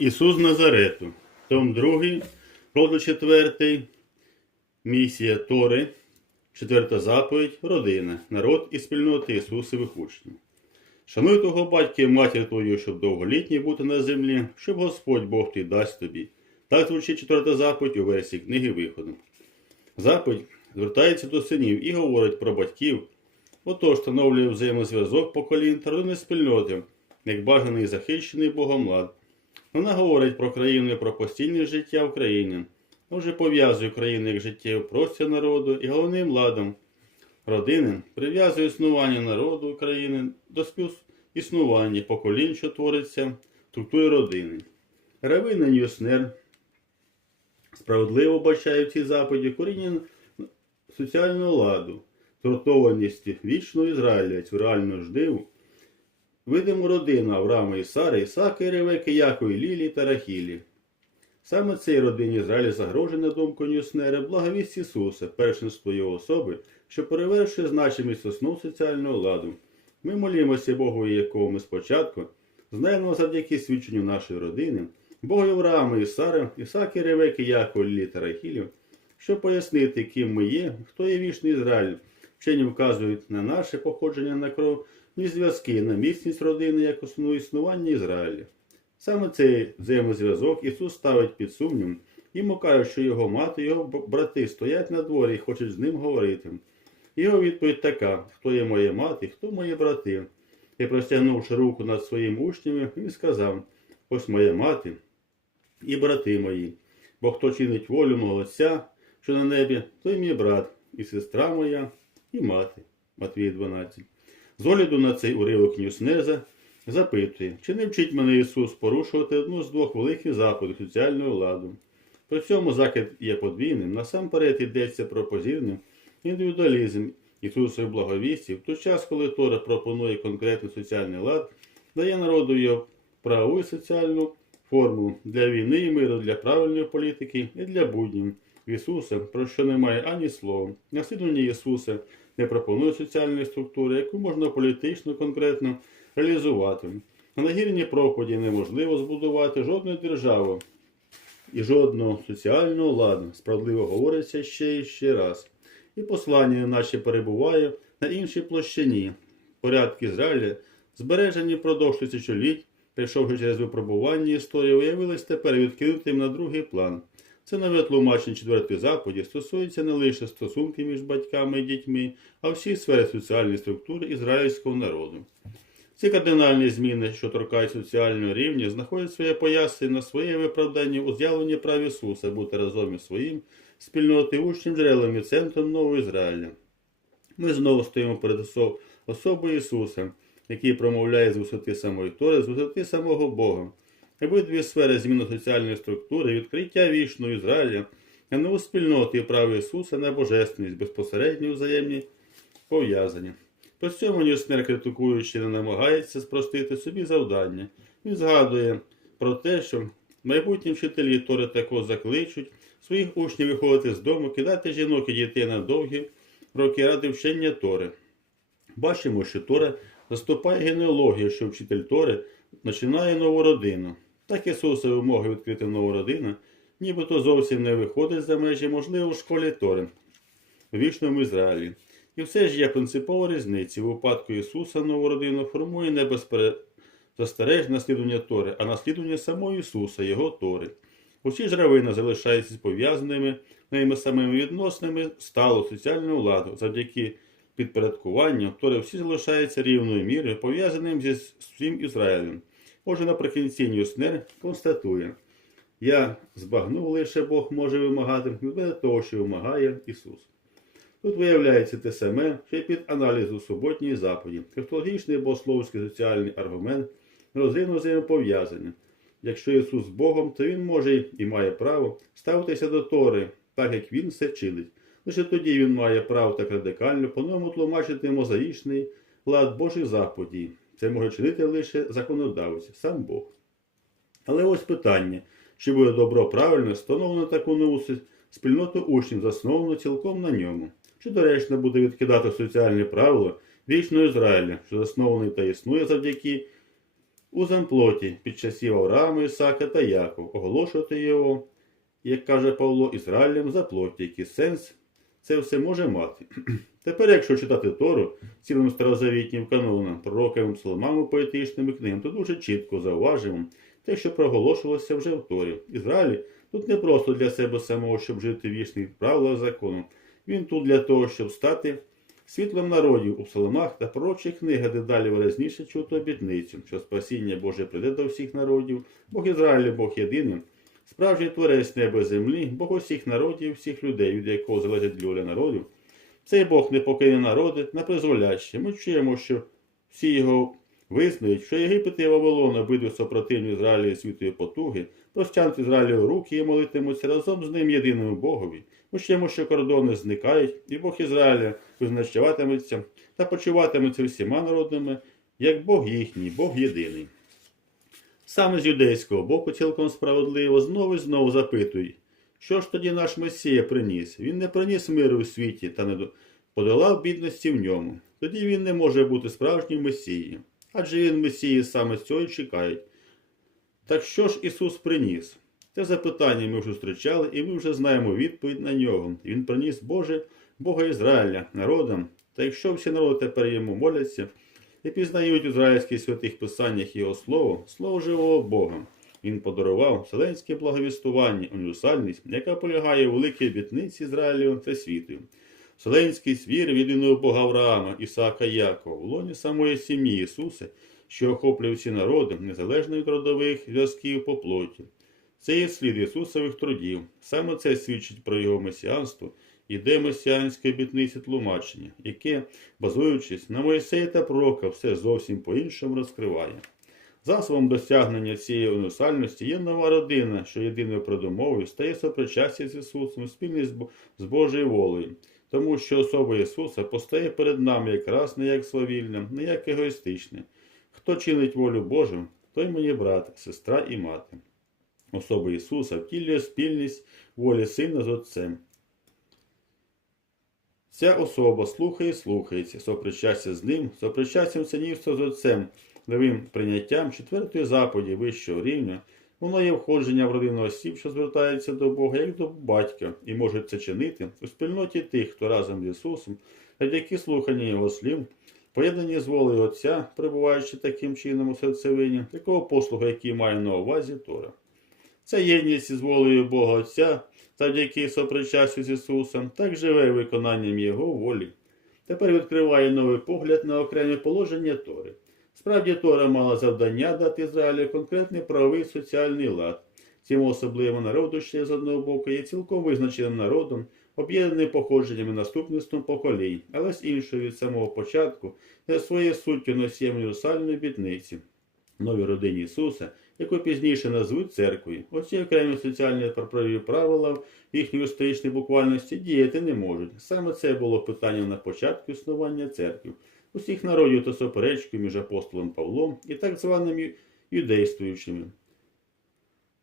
Ісус Назарету. Том 2, розділ 4, місія Тори, четверта заповідь, родина, народ і спільноти Ісусових учнів. Шануй того батька і матір твою, щоб довголітній бути на землі, щоб Господь Бог твій дасть тобі. Так звучить четверта заповідь у версії книги виходу. Заповідь звертається до синів і говорить про батьків, отож встановлює взаємозв'язок поколінь та родини спільноти, як бажаний захищений Богом лад. Вона говорить про країну і про постійне життя в країні. Отже, пов'язує країну як життєвий простір народу і головним ладом родини, прив'язує існування народу України до співіснування поколінь, що твориться в структурі родини. Равина Ньюснер справедливо бачає в цій заповіді коріння соціального ладу, згуртованість вічного Ізраїля, цю реальну ждиву, видиму родину Авраама і Сари, Ісака і Ревеки, Якові, Лілі та Рахілі. Саме цій родині Ізраїля загрожує, на думку Ньюснера, благовість Ісуса, першинство його особи, що перевершує значимість основ соціального ладу. Ми молімося Богу, якого ми спочатку знаємо завдяки свідченню нашої родини, Богу Авраама і Сари, Ісаки, Ревеки, Якова, Лілі та Рахілів, щоб пояснити, ким ми є, хто є вічний Ізраїль. Вчені вказують на наше походження на кров і зв'язки, на міцність родини як основу існування Ізраїля. Саме цей взаємозв'язок Ісус ставить під сумнів, йому кажуть, що його мати, його брати стоять на дворі і хочуть з ним говорити. Його відповідь така: хто є моя мати, хто мої брати. І простягнувши руку над своїм учнями, він сказав: Ось моя мати і брати мої, бо хто чинить волю мого Отця, що на небі, той мій брат, і сестра моя, і мати. Матвій 12. З огляду на цей уривок Ньюснеза запитує, чи не вчить мене Ісус порушувати одну з двох великих заповідей соціального ладу. При цьому закид є подвійним, насамперед йдеться про позірний індивідуалізм Ісусової благовісті, в той час, коли Тора пропонує конкретний соціальний лад, дає народу його правову і соціальну формулу для війни і миру, для правильної політики і для буднів. Ісуса, про що немає ані слова. Наслідування Ісуса не пропонує соціальної структури, яку можна політично конкретно реалізувати. На нагірній проході неможливо збудувати жодної держави і жодного соціального ладу. Справедливо говориться ще і ще раз. І послання наче перебуває на іншій площині. Порядки Ізраїля, збережені впродовж тисячоліть, прийшовши через випробування історії, виявились тепер відкинутим на другий план. Це нове тлумачення четвертої заповіді стосується не лише стосунків між батьками і дітьми, а всіх сфер соціальної структури ізраїльського народу. Ці кардинальні зміни, що торкають соціального рівня, знаходять своє пояснення на своє виправдання у з'явленні прав Ісуса бути разом із своїм спільноти учнем джерелом і центром нового Ізраїля. Ми знову стоїмо перед осо- особою Ісуса, який промовляє з висоти самої Тори, з висоти самого Бога. Обидві сфери зміни соціальної структури, відкриття вічного Ізраїля, на нову спільноту і право Ісуса на божественність, безпосередньо взаємні пов'язані. По цьому Ньюснер, критикуючи, не намагається спростити собі завдання. Він згадує про те, що майбутні вчителі Тори також закличуть своїх учнів виходити з дому, кидати жінок і дітей на довгі роки ради вчення Тори. Бачимо, що Тора заступає генеалогію, що вчитель Тори починає нову родину. Так Ісуса вимоги відкрити нову родину, нібито зовсім не виходить за межі, можливо, в школі Тори, у вічному Ізраїлі. І все ж є принципова різниця. У випадку Ісуса нову родину формує не беззастережне наслідування Тори, а наслідування самого Ісуса, Його Тори. Усі ж равини залишаються пов'язаними ними самими відносинами сталого соціального ладу. Завдяки підпорядкуванню Тори всі залишаються рівною мірою, пов'язаним зі всім Ізраїлем. Отже, наприкінці Ньюснер констатує, я збагнув лише Бог може вимагати від мене того, що вимагає Ісус. Тут виявляється те саме, що й під аналізу суботньої заповіді. Технологічний богословський соціальний аргумент розрівно взаємопов'язані. Якщо Ісус з Богом, то Він може і має право ставитися до Тори, так як Він все чинить. Лише тоді він має право так радикально по-новому тлумачити мозаїчний лад Божих заповідей. Це може чинити лише законодавець, сам Бог. Але ось питання, чи буде добро правильно встановлено таку нову спільноту учнів, засновану цілком на ньому? Чи доречно буде відкидати соціальні правила вічного Ізраїля, що заснований та існує завдяки у замплоті під часів Авраама, Ісака та Якова, оголошувати його, як каже Павло, Ізраїлем за плоті, який сенс це все може мати. Тепер, якщо читати Тору цілим старозавітнім каноном, пророками, псалмами, поетичними книгами, то дуже чітко зауважимо те, що проголошувалося вже в Торі. Ізраїль тут не просто для себе самого, щоб жити вічних правилах закону. Він тут для того, щоб стати світлом народів у псалмах та пророчих книгах, де далі виразніше чути обітницю, що спасіння Боже прийде до всіх народів, Бог Ізраїлю, Бог єдиний, справжній творець неба землі, Бог усіх народів, всіх людей, від якого залежить доля народів. Цей Бог не покине народи на призволяще. Ми чуємо, що всі його визнають, що Єгипет і Вавилон обидві супротивні Ізраїлю і світої потуги, простягнуть Ізраїлю руки і молитимуться разом з ним єдиному Богові. Ми чуємо, що кордони зникають, і Бог Ізраїля визначатиметься та почуватиметься всіма народами, як Бог їхній, Бог єдиний. Саме з юдейського боку цілком справедливо знову і знову запитують, що ж тоді наш Месія приніс? Він не приніс миру у світі та не подолав бідності в ньому. Тоді він не може бути справжнім Месією. Адже він Месії саме з цього чекають. Так що ж Ісус приніс? Це запитання ми вже зустрічали, і ми вже знаємо відповідь на нього. Він приніс Боже, Бога Ізраїля, народам. Та якщо всі народи тепер йому моляться і пізнають у ізраїльських святих писаннях його слово, слово живого Бога. Він подарував вселенське благовістування, універсальність, яка полягає у великій обітниці Ізраїлю та світу. Вселенський свір від Бога Авраама, Ісаака і Якова, в лоні самої сім'ї Ісуса, що охоплює всі народи, незалежно від родових зв'язків по плоті. Це є слід Ісусових трудів. Саме це свідчить про його месіанство, іде месіанської обітниці тлумачення, яке, базуючись на Моїсея та пророка, все зовсім по-іншому розкриває. Засобом досягнення цієї універсальності є нова родина, що єдиною продумовою стає сопричастя з Ісусом, спільність з Божою волею, тому що особа Ісуса постає перед нами якраз не як свавільна, не як егоїстична. Хто чинить волю Божу, той мені брат, сестра і мати. Особа Ісуса втілює спільність волі Сина з Отцем. Ця особа слухає і слухається, сопричастя з ним, сопричастям синівства з Отцем, новим прийняттям четвертої заповіді вищого рівня, воно є входження в родину осіб, що звертаються до Бога, як до батька, і можуть це чинити у спільноті тих, хто разом з Ісусом, завдяки слуханню Його слів, поєднані з волею Отця, перебуваючи таким чином у серцевині, такого послугу, який має на увазі Тора. Ця єдність із волею Бога Отця, завдяки сопричастю з Ісусом, так живе виконанням Його волі. Тепер відкриває новий погляд на окремі положення Тори. Справді Тора мала завдання дати Ізраїлю конкретний правовий соціальний лад. Цьому особливому народу ще з одного боку є цілком визначеним народом, об'єднаним походженням і наступництвом поколінь, але з іншого від самого початку за своєю суттю носієм універсальної бітниці, новій родині Ісуса, яку пізніше назвуть церквою. Оці окремі соціальні правові правила в їхній історичній буквальності діяти не можуть. Саме це було питанням на початку існування церкви. Усіх народів та суперечкою між апостолом Павлом і так званими юдействуючими.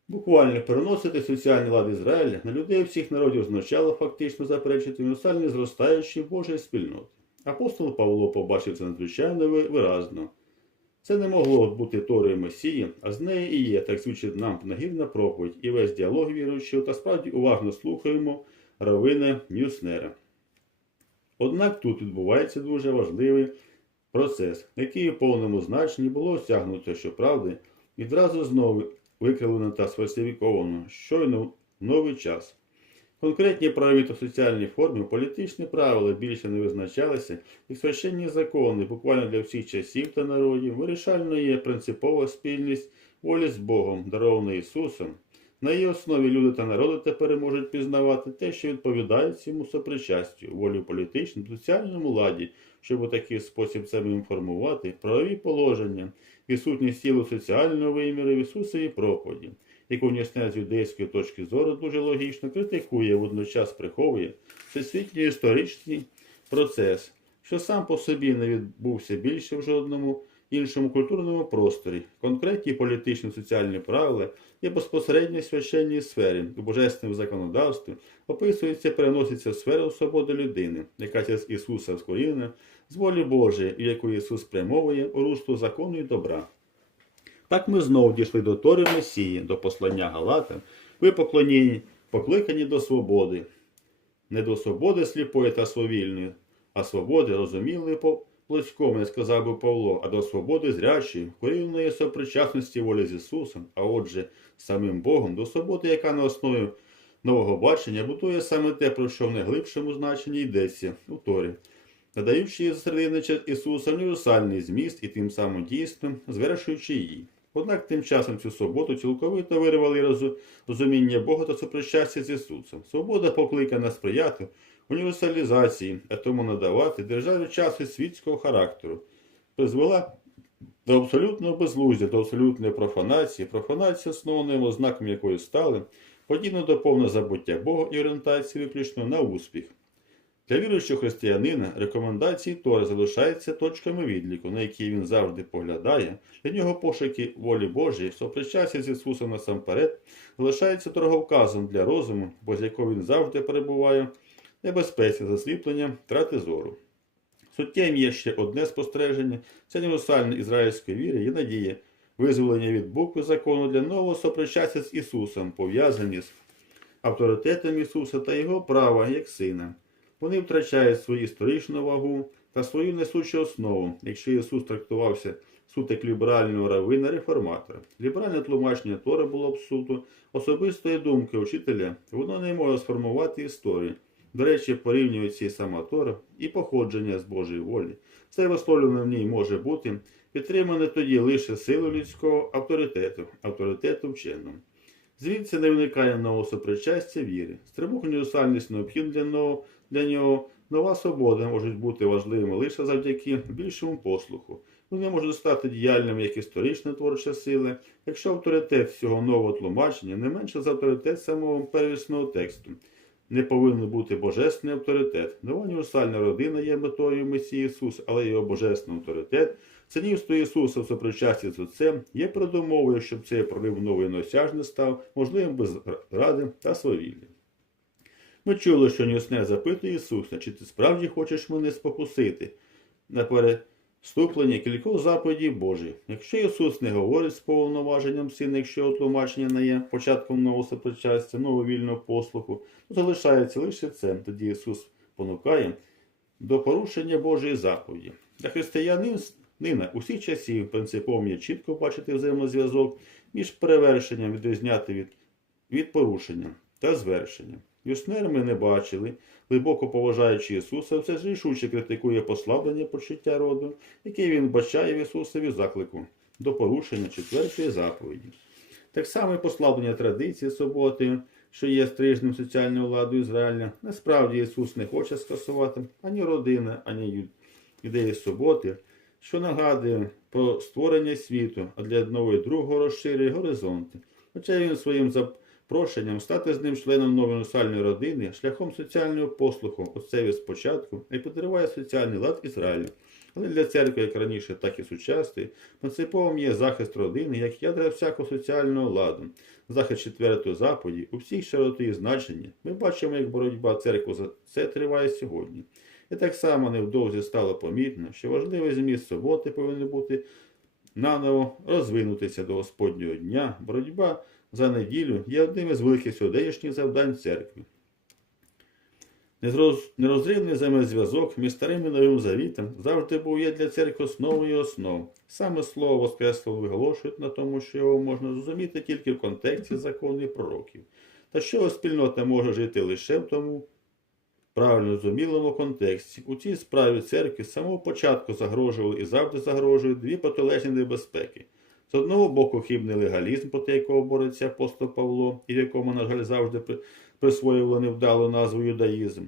Буквально переносити соціальний лад Ізраїля на людей всіх народів означало фактично заперечити універсальні зростаючі Божої спільноти. Апостол Павло побачив це надзвичайно виразно. Це не могло бути Торою Месії, а з неї і є, так звучить нам нагідна проповідь і весь діалог віруючого, та справді уважно слухаємо Равина Ньюснера. Однак тут відбувається дуже важливий процес, який у повному значенні було осягнуто, щоправди, відразу знову викривлено та сфальсифіковано, щойно в новий час. Конкретні правові та соціальні форми, політичні правила більше не визначалися, і священні закони, буквально для всіх часів та народів, вирішальною є принципова спільність волі з Богом, дарована Ісусом. На її основі люди та народи тепер можуть пізнавати те, що відповідає цьому сопричастю, волі політичному, соціальному ладі, щоб у такий спосіб себе інформувати, правові положення, відсутність тілу соціального виміру в Ісусовій проповіді, яку Нісне з юдейської точки зору дуже логічно критикує, водночас приховує всесвітній історичний процес, що сам по собі не відбувся більше в жодному іншому культурному просторі. Конкретні політичні соціальні правила є безпосередньо священній сфері, у божественному законодавстві описується, переноситься в сферу свободи людини, яка через Ісуса скорінена з волі Божої, яку Ісус спрямовує у русло закону і добра. Так ми знову дійшли до Тори Месії, до послання Галатам. Ви поклонені, покликані до свободи. Не до свободи сліпої та свавільної, а свободи розумілої плотському, як сказав би Павло, а до свободи зрячої, корінної сопричасності волі з Ісусом, а отже, самим Богом, до свободи, яка на основі нового бачення будує саме те, про що в найглибшому значенні йдеться у Торі, надаючи їй середини Ісуса універсальний зміст і тим самим дійсним, звершуючи її. Однак тим часом цю свободу цілковито вирвали розуміння Бога та сопричастя з Ісусом. Свобода покликана сприяти універсалізації, а тому надавати державі часу світського характеру, призвела до абсолютного безлуздя, до абсолютної профанації, профанація основним ознаком якої стали, подібно до повного забуття Бога і орієнтації виключно на успіх. Для віруючого християнина рекомендації Тори залишаються точками відліку, на які він завжди поглядає. Для нього пошуки волі Божої, сопричастя з Ісусом насамперед, залишаються дороговказом для розуму, бо з якого він завжди перебуває небезпеці засліплення, втрати зору. Суттєвим є ще одне спостереження це універсальна ізраїльської віри є надія, визволення від букви закону для нового сопричастя з Ісусом, пов'язані з авторитетом Ісуса та Його права як сина. Вони втрачають свою історичну вагу та свою несучу основу, якщо Ісус трактувався суто як ліберального равина реформатора. Ліберальне тлумачення Тора було б суто особистої думки учителя, воно не може сформувати історію. До речі, порівнюють ці сама Тора і походження з Божої волі. Це висловлено в ній може бути підтримане тоді лише силою людського авторитету, авторитету вченого. Звідси не виникає нового сопричастя віри. Стрибок універсальність необхідна для, нового, для нього. Нова свобода може бути важливими лише завдяки більшому послуху. Вони можуть стати діяльними як історична творча сила, якщо авторитет цього нового тлумачення не менше за авторитет самого первісного тексту. Не повинен бути божественний авторитет. Нова універсальна родина є метою Месії Ісус, але його божественний авторитет, синівство Ісуса в сопричасті з Отцем є передумовою, щоб цей прорив нової носяжний став можливим без ради та свавілля. Ми чули, що Нюсне запитує Ісуса, чи ти справді хочеш мене спокусити на переступлення кількох заповідей Божих. Якщо Ісус не говорить з повноваженням сина, якщо тлумачення не є початком нового сопричастя, нового вільного послуху, то залишається лише це. Тоді Ісус понукає до порушення Божої заповіді. Для християнина усіх часів принципово є чітко бачити взаємозв'язок між перевершенням відрізняти від, від порушення та звершенням. Юснер ми не бачили, глибоко поважаючи Ісуса, все ж рішуче критикує послаблення почуття роду, яке він бачає в Ісусові заклику до порушення четвертої заповіді. Так само і послаблення традиції суботи, що є стрижним соціальною владою Ізраїля, насправді Ісус не хоче скасувати ані родини, ані ідеї суботи, що нагадує про створення світу, а для одного і другого розширює горизонти. Хоча він своїм запрошенням стати з ним членом нової універсальної родини шляхом соціального послуху отцеві спочатку і підриває соціальний лад Ізраїлю. Але для церкви, як раніше, так і сучасної, принциповим є захист родини, як ядра всякого соціального ладу, захист четвертої заповіді у всіх широти і значенні. Ми бачимо, як боротьба церкви за це триває сьогодні. І так само невдовзі стало помітно, що важливий зміст суботи повинен бути наново розвинутися до Господнього дня. Боротьба за неділю є одним із великих сьогоднішніх завдань церкви. Нерозривний взаємозв'язок між старим і новим завітом завжди був є для церкви основою і основ. Саме слово Воскресло виголошують на тому, що його можна зрозуміти тільки в контексті законів і пророків, та що спільнота може жити лише в тому правильно зрозумілому контексті. У цій справі церкви з самого початку загрожували і завжди загрожують дві протилежні небезпеки. З одного боку, хибний легалізм, проти якого бореться апостол Павло, і якому, на жаль, завжди при- присвоювали невдалу назву юдаїзм.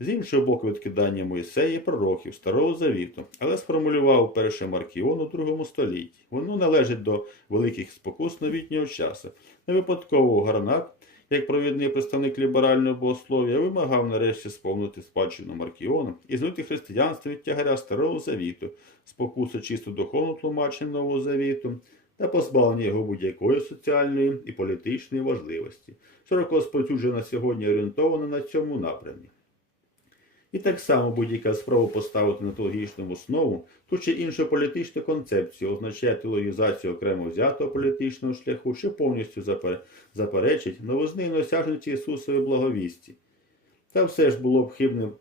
З іншого боку, відкидання Мойсея пророків Старого Завіту, але сформулював перше Маркіон у другому столітті. Воно належить до великих спокус новітнього часу. Не випадково Гарнак, як провідний представник ліберального богослов'я, вимагав нарешті сповнити спадщину Маркіона і злити християнство від тягаря Старого Завіту, спокуси чисто духовно тлумачення Нового Завіту та позбавлення його будь-якої соціальної і політичної важливості, широко розповсюджена сьогодні орієнтована на цьому напрямі. І так само будь-яка спроба поставити на теологічну основу ту чи іншу політичну концепцію означає теологізацію окремо взятого політичного шляху, що повністю заперечить новизни і Ісусової благовісті. Та все ж було б хибним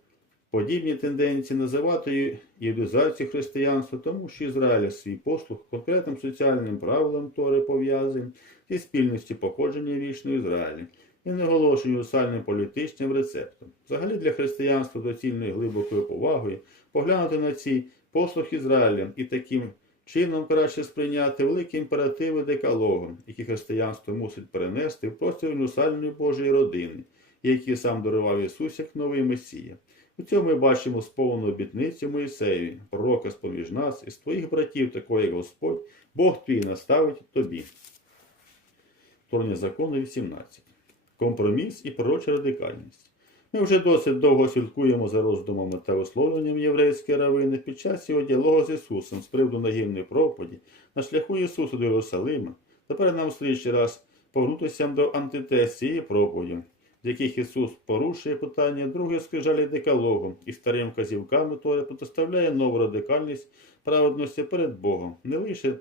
подібні тенденції називати євдизацією християнства, тому що Ізраїль свій послуг конкретним соціальним правилам Тори пов'язує зі спільністю походження вічного Ізраїля і не універсальним політичним рецептом. Взагалі для християнства доцільною глибокою повагою поглянути на ці послуг Ізраїля і таким чином краще сприйняти великі імперативи декалогу, які християнство мусить перенести в простір універсальної Божої родини, які сам дарував Ісус як новий Месія. У цьому ми бачимо сповнену обітницю Моїсеєві, пророка з-поміж нас, із твоїх братів, такого як Господь, Бог твій наставить тобі. Вторгнення закону 18. Компроміс і пророча радикальність. Ми вже досить довго слідкуємо за роздумами та висловленням єврейської равини під час його діалогу з Ісусом з приводу нагівної проповіді на шляху Ісуса до Єрусалима. Тепер нам слід ще раз повернутися до антитез цієї проповіді, з яких Ісус порушує питання другої скрижалі декалогу і старим вказівками Тори протиставляє нову радикальність праведності перед Богом. Не лише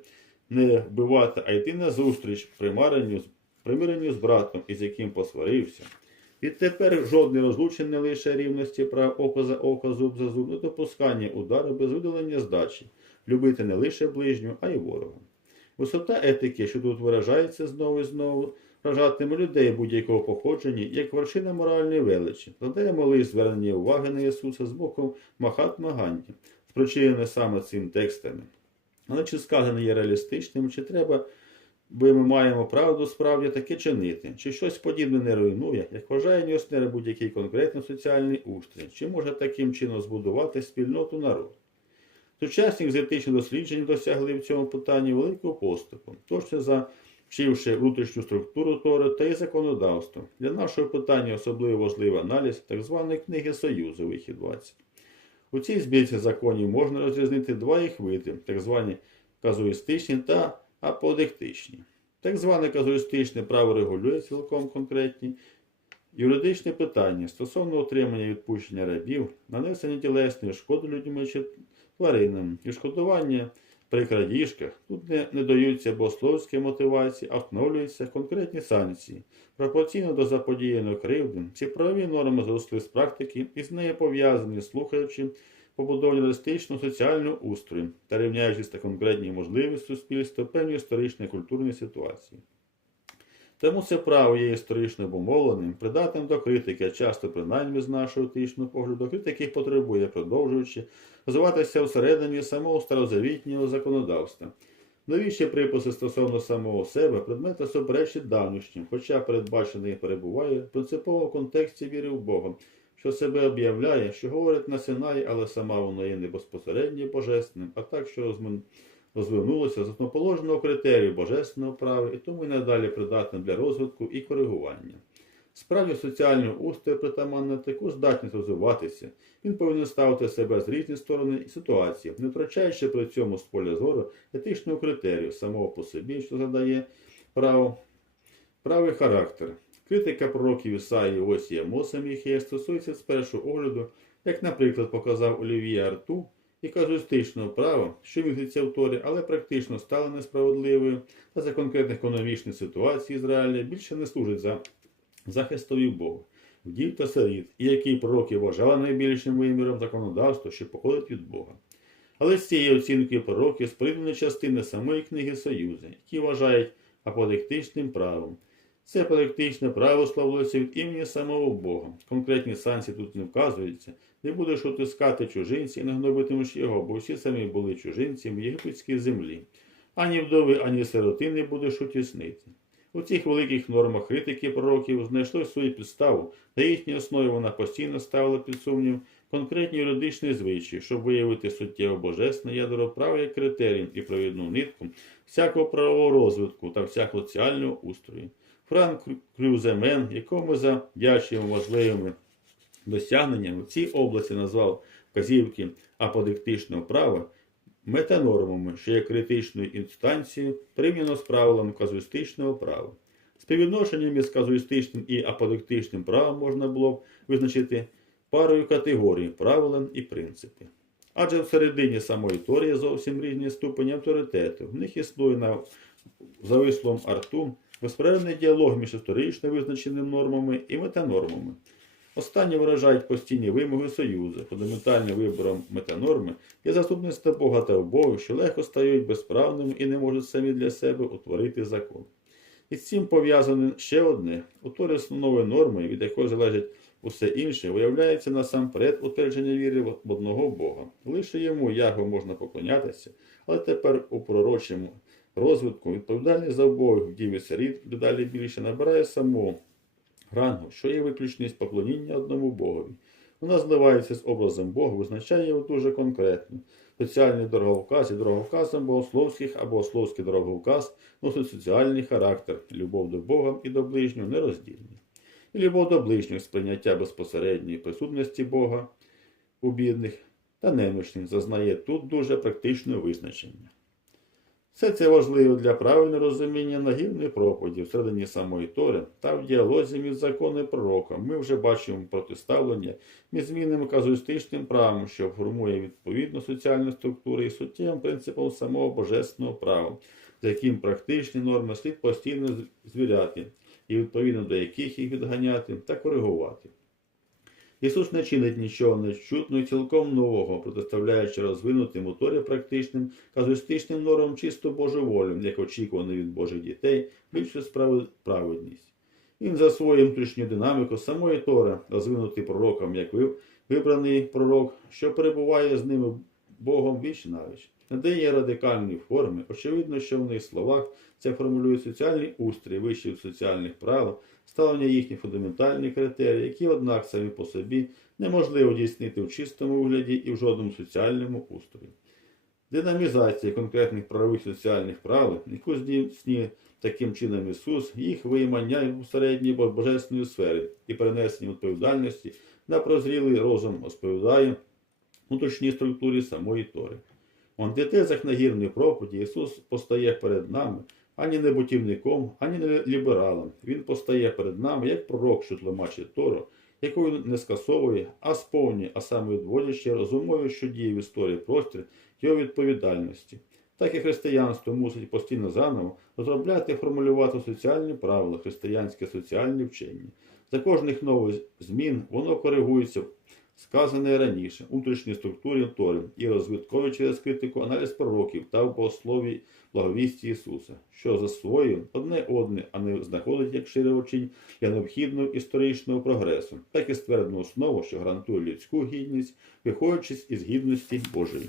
не вбивати, а йти на зустріч примиренню, примиренню з братом, із яким посварився. Відтепер жодне розлучення не лише рівності прав око за око, зуб за зуб, не допускання удару без видалення здачі, любити не лише ближню, а й ворога. Висота етики, що тут виражається знову і знову, вражатиме людей будь-якого походження, як вершина моральної величі. Задаємо лист звернення уваги на Ісуса з боку Махатма Ганді, спричинене саме цим текстами. Але чи сказане є реалістичним, чи треба, бо ми маємо правду справді таке чинити, чи щось подібне не руйнує, як вважає Ньоснер будь-який конкретний соціальний устрій, чи може таким чином збудувати спільноту народу. Сучасні з етичних досліджень досягли в цьому питанні великого поступу, точно завчивши внутрішню структуру Тори та й законодавство. Для нашого питання особливо важливий аналіз так званої книги Союзу, вихід 20. У цій збірці законів можна розрізнити два їх види, так звані казуїстичні та аподектичні. Так зване казуїстичне право регулює цілком конкретні юридичні питання стосовно отримання і відпущення рабів, нанесення тілесної шкоди людьми чи тваринам, і шкодування при крадіжках. Тут не, не даються богословські мотивації, а встановлюються конкретні санкції. Пропорційно до заподіяної кривди, ці правові норми зросли з практики і з нею пов'язані, слухаючи побудові реалістичного соціального устрою та рівняючись та конкретні можливості суспільства певні історичні і культурні ситуації. Тому це право є історично обумовленим, придатним до критики, а часто, принаймні з нашого етичного погляду, критики потребує, продовжуючи розвиватися всередині самого старозавітнього законодавства. Новіші приписи стосовно самого себе предмети суперечать давнішнім, хоча передбачений перебуває в принциповому контексті віри в Бога, що себе об'являє, що говорить на Синаї, але сама вона є не безпосередньо божественним, а так, що розвинулося з основоположеного критерію божественного права і тому й надалі придатне для розвитку і коригування. Справді соціального устрою притаманна таку здатність розвиватися. Він повинен ставити себе з різних сторони і ситуації, не втрачаючи при цьому з поля зору етичного критерію самого по собі, що задає право, правий характер. Критика пророків Ісаї, Осія, Моса Міхея стосується з першого огляду, як, наприклад, показав Олівія Арту, і казуїстичного права, що міститься в Торі, але практично стала несправедливою та за конкретних економічних ситуацій Ізраїля більше не служить за захистові Бога, вдів та сиріт, і який пророки вважали найбільшим виміром законодавства, що походить від Бога. Але з цієї оцінки пророки сприйняли частини самої книги Союзу, які вважають аподектичним правом. Це аподектичне право славилося від імені самого Бога. Конкретні санкції тут не вказуються. Не будеш утискати чужинці і не гнобитимеш його, бо всі самі були чужинцями в єгипетській землі. Ані вдови, ані сироти не будеш утіснити. У цих великих нормах критики пророків знайшли свою підставу, на їхній основі вона постійно ставила під сумнів конкретні юридичні звичаї, щоб виявити суттєво божественне ядро права як критерій і провідну нитку всякого правового розвитку та всякого соціального устрою. Франк Клюземен, якому ми завдячуємо важливими досягненнями в цій області назвав вказівки аподектичного права метанормами, що є критичною інстанцією, порівняно з правилами казуїстичного права. Співвідношення між казуїстичним і аподектичним правом можна було б визначити парою категорій, правил і принципів. Адже всередині самої Тори є зовсім різні ступені авторитету. В них існує на завислому арту безперервний діалог між історично визначеними нормами і метанормами. Останні виражають постійні вимоги союзу. Фундаментальним вибором метанорми є заступництво Бога та обох, що легко стають безправними і не можуть самі для себе утворити закон. І з цим пов'язане ще одне: у Торі основною нормою, від якої залежить усе інше, виявляється насамперед утвердження віри в одного Бога. Лише йому яго можна поклонятися, але тепер у пророчому розвитку відповідальність за обох вдів і сиріт дедалі більше набирає самого рангу, що є виключність поклоніння одному Богові. Вона зливається з образом Бога, визначає його дуже конкретно. Соціальний дороговказ і дороговказом богословських або богословський дороговказ носить соціальний характер, любов до Бога і до ближнього нероздільні. І любов до ближнього сприйняття безпосередньої присутності Бога у бідних та немощних зазнає тут дуже практичного визначення. Все це важливо для правильного розуміння нагівної проповіді всередині самої Тори та в діалозі між законом і пророком. Ми вже бачимо протиставлення між змінним казуїстичним правом, що формує відповідну соціальну структуру і суттєвим принципом самого божественного права, за яким практичні норми слід постійно звіряти, і відповідно до яких їх відганяти та коригувати. Ісус не чинить нічого нечутного і цілком нового, протиставляючи розвинутим у Торі практичним, казуїстичним нормам чисто Божу волю, як очікувано від Божих дітей, більшу справедність. Він засвоїв внутрішню динаміку самої Тори, розвинутий пророком, як вибраний пророк, що перебуває з ними Богом віч навіч. Надає радикальні форми. Очевидно, що в них словах це формулює соціальний устрій вищих соціальних правил, ставлення їхніх фундаментальних критерій, які, однак, самі по собі неможливо дійснити в чистому вигляді і в жодному соціальному устрої. Динамізація конкретних правових соціальних правил, яку здійснює таким чином Ісус, їх виймання у середній божественної сфери і перенесення відповідальності на прозрілий розум розповідає внутрішній структурі самої Тори. У антитезах нагірної проповіді Ісус постає перед нами ані не бутівником, ані не лібералом. Він постає перед нами як пророк, що тлумачить Тору, він не скасовує, а сповнює, а саме відводячи розумою, що діє в історії простір його відповідальності. Так і християнство мусить постійно заново розробляти і формулювати соціальні правила, християнське соціальне вчення. За кожних нових змін воно коригується сказане раніше, внутрішній структурі Тори і розвиткові через критику аналіз пророків та в богослові благовісті Ісуса, що засвоює одне одне, а не знаходить як шире очінь для необхідного історичного прогресу, так і ствердну основу, що гарантує людську гідність, виходячи із гідності Божої.